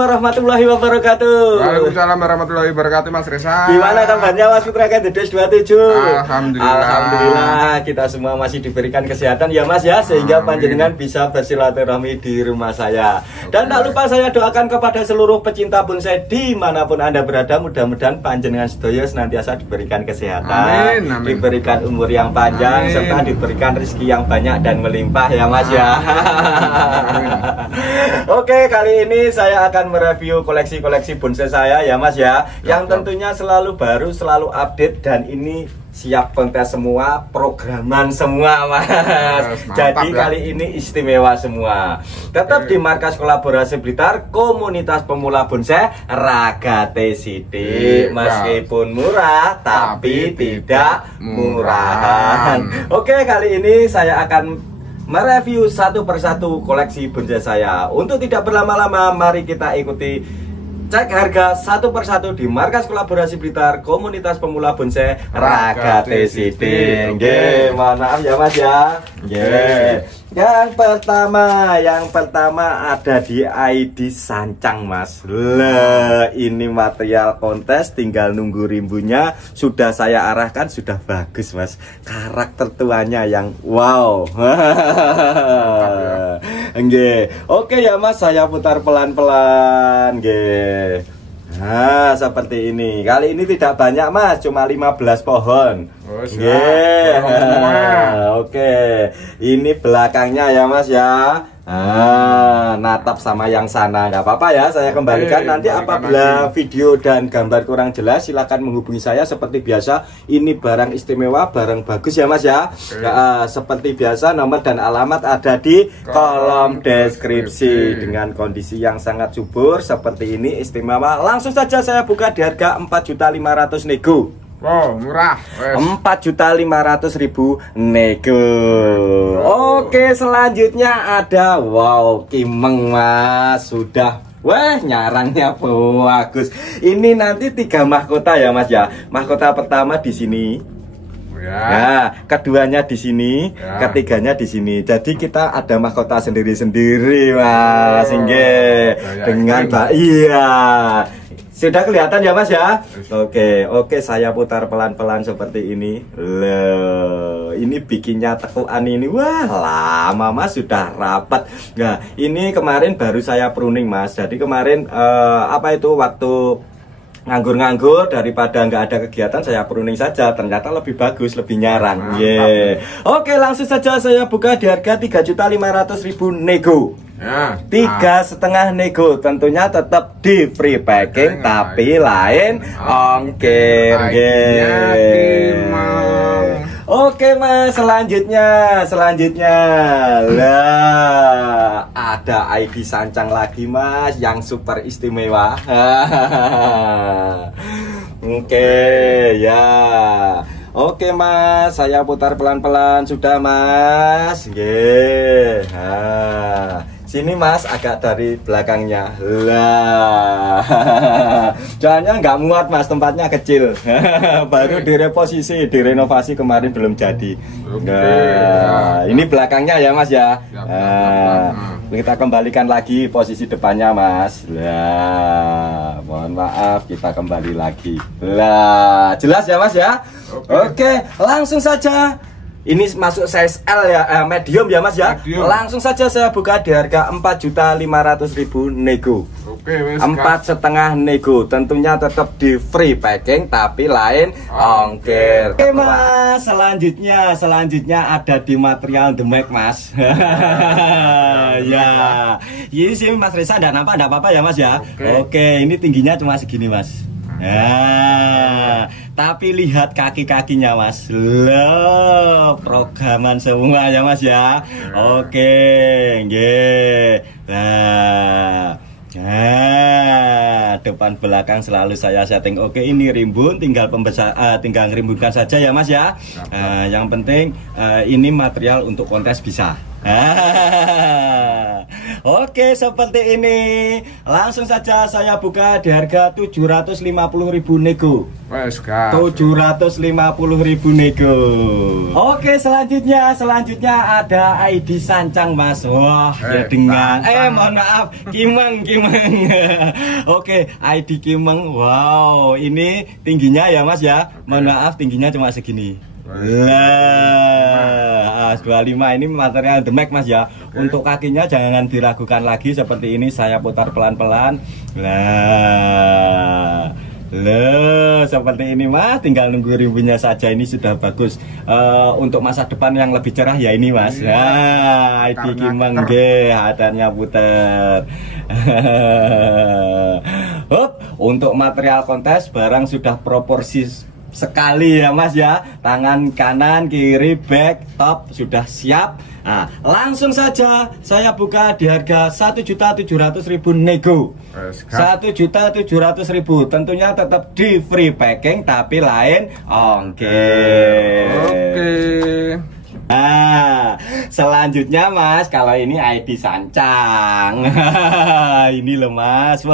warahmatullahi wabarakatuh. Waalaikumsalam warahmatullahi wabarakatuh, Mas Reza. Gimana kabarnya Mas Putra Kades 27? Alhamdulillah. Kita semua masih diberikan kesehatan ya Mas ya, sehingga panjenengan bisa bersilaturahmi di rumah saya. Dan tak lupa saya doakan kepada seluruh pecinta bonsai dimanapun Anda berada, mudah-mudahan panjenengan sedoyo senantiasa diberikan kesehatan, diberikan umur yang panjang, serta diberikan rezeki yang banyak dan melimpah ya Mas ya. Oke, kali ini saya akan mereview koleksi-koleksi bonsai saya ya Mas ya, yang tentunya selalu baru, selalu update, dan ini siap kontes semua, programan semua Mas. Jadi kali ini istimewa semua. Tetap di markas kolaborasi Blitar, komunitas pemula bonsai Ragate Sidik. Meskipun murah tapi tidak murahan. Oke, kali ini saya akan mereview satu persatu koleksi bonsai saya. Untuk tidak berlama-lama, mari kita ikuti cek harga satu persatu di markas kolaborasi Blitar, komunitas pemula bonsai Ragate Sidik. Maaf ya Mas ya. Yang pertama ada di ID Sancang Mas. Lah, ini material kontes, tinggal nunggu rimbunya. Sudah saya arahkan, sudah bagus Mas. Karakter tuanya yang wow. Oke ya Mas, saya putar pelan-pelan. Nah, seperti ini. Kali ini tidak banyak Mas, cuma 15 pohon. Oke. Ini belakangnya ya Mas ya. Natap sama yang sana, nggak apa-apa ya, saya kembalikan. Nanti apabila video dan gambar kurang jelas, silakan menghubungi saya seperti biasa. Ini barang istimewa, barang bagus ya Mas ya. Seperti biasa, nomor dan alamat ada di kolom deskripsi. Dengan kondisi yang sangat subur seperti ini, istimewa. Langsung saja saya buka di harga 4.500.000 nego. Wow, murah. 4.500.000 nego. Oke, selanjutnya ada wow, Kimeng Mas. Sudah, wah, nyarangnya bagus. Ini nanti 3 mahkota ya Mas ya. Mahkota pertama di sini. Nah, keduanya di sini, ketiganya di sini. Jadi kita ada mahkota sendiri-sendiri Mas. Dengan iya. Sudah kelihatan ya Mas ya. Oke, saya putar pelan-pelan seperti ini. Loh, ini bikinnya tekuan ini. Wah, lama Mas, sudah rapat. Nah, ini kemarin baru saya pruning Mas. Jadi kemarin waktu nganggur-nganggur, daripada nggak ada kegiatan, saya pruning saja. Ternyata lebih bagus, lebih nyarang. Oke, langsung saja saya buka di harga 3.500.000 nego. 3,5 nego, tentunya tetap di free packing, tapi lain ongkir. Oke Mas, selanjutnya lah, ada ID Sancang lagi Mas, yang super istimewa. Oke Mas, saya putar pelan-pelan. Sudah Mas. Sini Mas, agak dari belakangnya. Lah, jangan nggak muat Mas, tempatnya kecil. Baru direposisi, direnovasi kemarin, belum jadi. Nah, ini belakangnya ya Mas ya. Kita kembalikan lagi posisi depannya Mas. Lah, mohon maaf, kita kembali lagi. Lah, jelas ya Mas ya. Oke, langsung saja. Ini masuk size L ya, medium ya Mas ya. Langsung saja saya buka di harga 4.500.000 nego. 4,5 nego, tentunya tetap di free packing, tapi lain ongkir. Oke Mas, selanjutnya ada di material The Mag Mas. Ya, ini sih Mas Reza, enggak apa-apa ya Mas ya. Oke, ini tingginya cuma segini Mas. Tapi lihat kaki-kakinya Mas. Loh, programan semua ya Mas ya. Depan belakang selalu saya setting. Oke, ini rimbun, tinggal ngerimbunkan saja ya Mas ya. Yang penting ini material untuk kontes bisa. Oke, seperti ini. Langsung saja saya buka di harga 750.000 nego. Wes, gas. 750.000 nego. Oke, selanjutnya ada ID Sancang, Mas. Wah, ya dengan mohon maaf, Kimeng. Oke, ID Kimeng. Wow, ini tingginya ya, Mas ya. Mohon maaf, tingginya cuma segini. Nah, 25 ini material demek, Mas ya. Untuk kakinya jangan diragukan lagi, seperti ini saya putar pelan-pelan. Loh, seperti ini, Mas. Tinggal nunggu ribunya saja, ini sudah bagus. Untuk masa depan yang lebih cerah ya ini, Mas. Nah, ID Kimeng G, hadannya putar. Untuk material kontes barang sudah proporsi sekali ya, Mas ya. Tangan kanan, kiri, back, top sudah siap. Nah, langsung saja saya buka di harga 1.700.000 nego. 1.700.000. Tentunya tetap di free packing tapi lain ongkir. Oke. Nah, selanjutnya, Mas, kalau ini ID Sancang. Ini loh, Mas.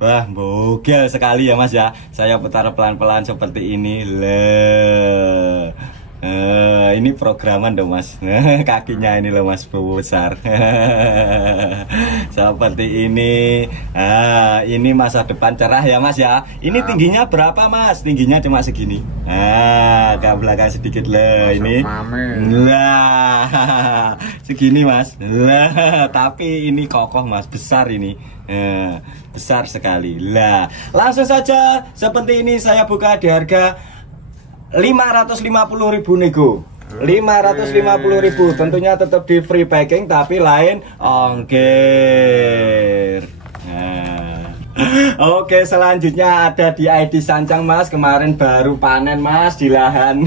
Wah, bogel sekali ya, Mas ya. Saya putar pelan-pelan seperti ini. Ini programan dong, Mas. Kakinya ini loh, Mas, besar. Seperti ini. Ini masa depan cerah ya, Mas ya. Ini tingginya berapa, Mas? Tingginya cuma segini. Ke belakang sedikit lah ini. Segini, Mas. Tapi ini kokoh, Mas, besar ini. Besar sekali. Langsung saja seperti ini saya buka di harga 550.000 nego. 550.000. Tentunya tetap di free packing tapi lain ongkir. Oke, selanjutnya ada di ID Sancang, Mas. Kemarin baru panen, Mas, di lahan.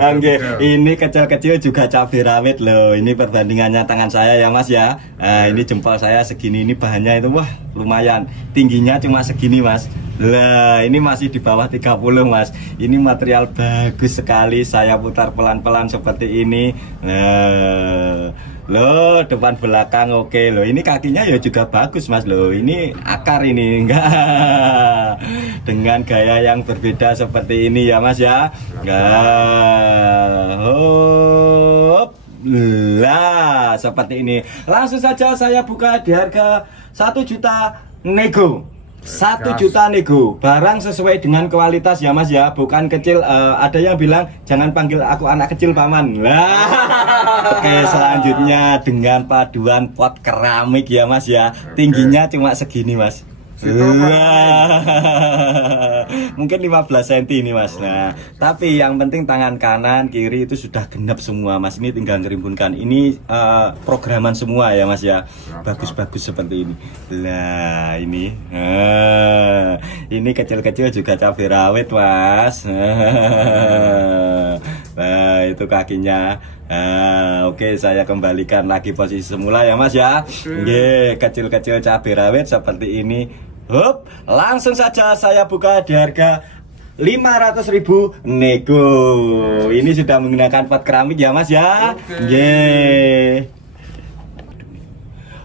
Oke, ini kecil-kecil juga cabai rawit loh. Ini perbandingannya tangan saya ya, Mas ya. Ini jempol saya segini. Ini bahannya itu wah lumayan. Tingginya cuma segini, Mas. Ini masih di bawah 30, Mas. Ini material bagus sekali. Saya putar pelan-pelan seperti ini. Loh, depan belakang oke loh. Ini kakinya ya juga bagus, Mas loh. Ini akar ini enggak. Dengan gaya yang berbeda seperti ini ya, Mas ya. Seperti ini. Langsung saja saya buka di harga 1 juta nego. 1 juta nego. Barang sesuai dengan kualitas ya, Mas ya. Bukan kecil. Ada yang bilang jangan panggil aku anak kecil, Paman. Oke, selanjutnya dengan paduan pot keramik ya, Mas ya. Tingginya cuma segini, Mas. Mungkin 15 cm ini, Mas. Nah, tapi yang penting tangan kanan kiri itu sudah genap semua, Mas. Ini tinggal ngerimbunkan. Ini programan semua ya, Mas ya. Bagus-bagus seperti ini. Ini kecil-kecil juga cabai rawit, Mas. Itu kakinya. Oke, saya kembalikan lagi posisi semula ya, Mas ya. Kecil-kecil cabai rawit seperti ini. Langsung saja saya buka di harga 500.000 nego. Ini sudah menggunakan pot keramik ya, Mas ya.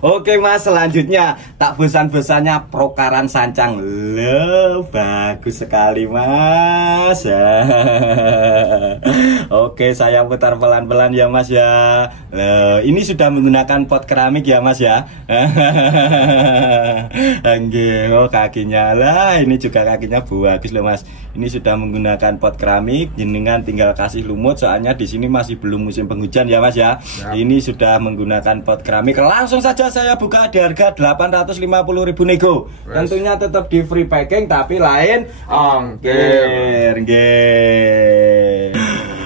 Oke, Mas, selanjutnya tak bosan-bosannya prokaran Sancang. Loh, bagus sekali, Mas. Oke, saya putar pelan-pelan ya, Mas ya. Loh, ini sudah menggunakan pot keramik ya, Mas ya. Kakinya lah, ini juga kakinya bagus loh, Mas. Ini sudah menggunakan pot keramik, jenengan tinggal kasih lumut soalnya di sini masih belum musim penghujan ya, Mas ya. Ini sudah menggunakan pot keramik. Langsung saja saya buka di harga 850.000 nego. Tentunya tetap di free packing tapi lain ongkir.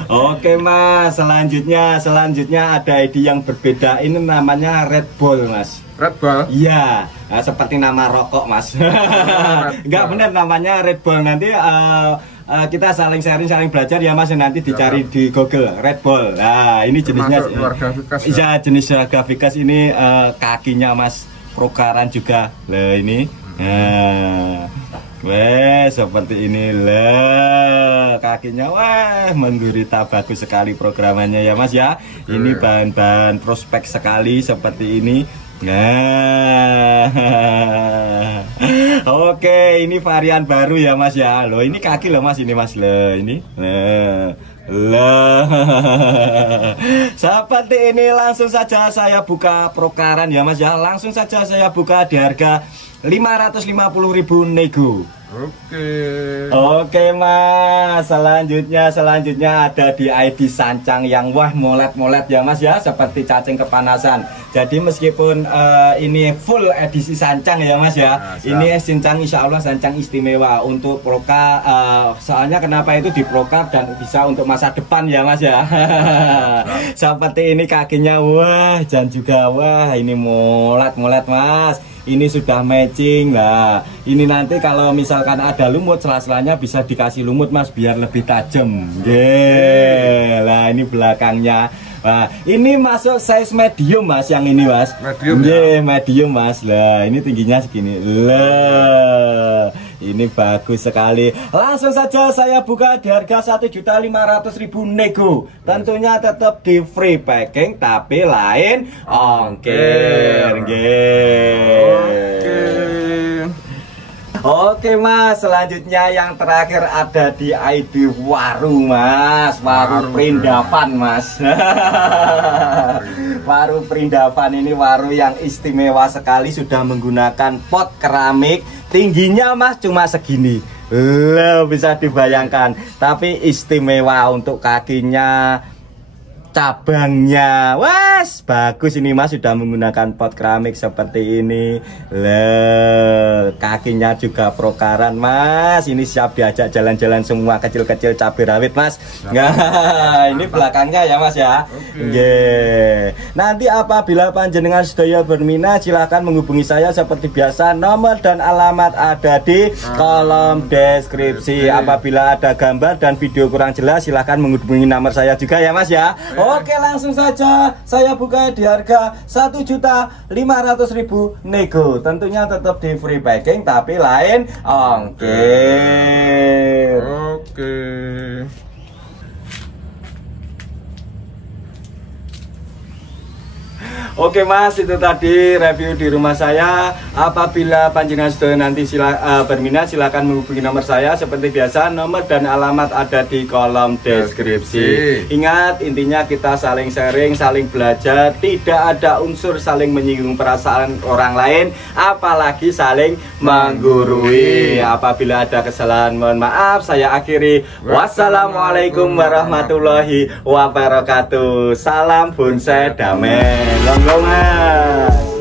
Oke, Mas, selanjutnya ada ID yang berbeda. Ini namanya Red Bull, Mas. Red Bull? Iya, seperti nama rokok, Mas. Enggak benar namanya Red Bull. Nanti kita saling sharing, saling belajar ya, Mas. Nanti dicari di Google Red Bull. Nah, ini jenisnya ya, jenis Gravikas ini kakinya, Mas, prokaran juga. Lah ini. Weh, seperti inilah kakinya. Wah, menggurita bagus sekali programannya ya Mas ya. Ini bahan-bahan prospek sekali seperti ini. Nah, oke, ini varian baru ya Mas ya. Loh, ini kaki loh Mas, ini Mas loh, ini. Lah, seperti ini langsung saja saya buka prokaran ya Mas ya. Langsung saja saya buka di harga 550.000 nego. Oke Mas, selanjutnya ada di ID sancang yang wah molet-molet ya Mas ya, seperti cacing kepanasan. Jadi meskipun ini full edisi sancang ya Mas ya, ini sancang insya Allah sancang istimewa untuk proka, soalnya kenapa itu di proka dan bisa untuk masa depan ya Mas ya. Seperti ini kakinya, wah, dan juga wah ini molet-molet Mas. Ini sudah matching lah. Ini nanti kalau misalkan ada lumut, sela-selanya bisa dikasih lumut Mas biar lebih tajam. Lah ini belakangnya. Nah, ini masuk size medium Mas, yang ini Mas. Medium ya? Medium Mas. Lah, ini tingginya segini. Lah, ini bagus sekali. Langsung saja saya buka di harga 1.500.000 nego. Tentunya tetap di free packing tapi lain ongkir. Oke Mas, selanjutnya yang terakhir ada di ID Waru Mas, Waru Perindavan Mas. Waru Perindavan ini waru yang istimewa sekali, sudah menggunakan pot keramik. Tingginya Mas cuma segini, loh, bisa dibayangkan. Tapi istimewa untuk kakinya, cabangnya, wes bagus ini Mas, sudah menggunakan pot keramik seperti ini. Kakinya juga prokaran Mas, ini siap diajak jalan-jalan semua kecil-kecil cabai rawit Mas. Nah, ini belakangnya ya Mas ya. Nanti apabila panjenengan sedaya berminat silahkan menghubungi saya seperti biasa, nomor dan alamat ada di kolom deskripsi. Apabila ada gambar dan video kurang jelas silahkan menghubungi nomor saya juga ya Mas ya. Oke, langsung saja saya buka di harga 1.500.000 nego. Tentunya tetap di free packing tapi lain ongkir. Oke Mas, itu tadi review di rumah saya. Apabila panjenengan sudah nanti berminat silahkan menghubungi nomor saya seperti biasa, nomor dan alamat ada di kolom deskripsi. Ingat, intinya kita saling sharing, saling belajar, tidak ada unsur saling menyinggung perasaan orang lain, apalagi saling menggurui. Apabila ada kesalahan mohon maaf, saya akhiri. Wassalamualaikum warahmatullahi wabarakatuh. Salam bonsai damai. Mas.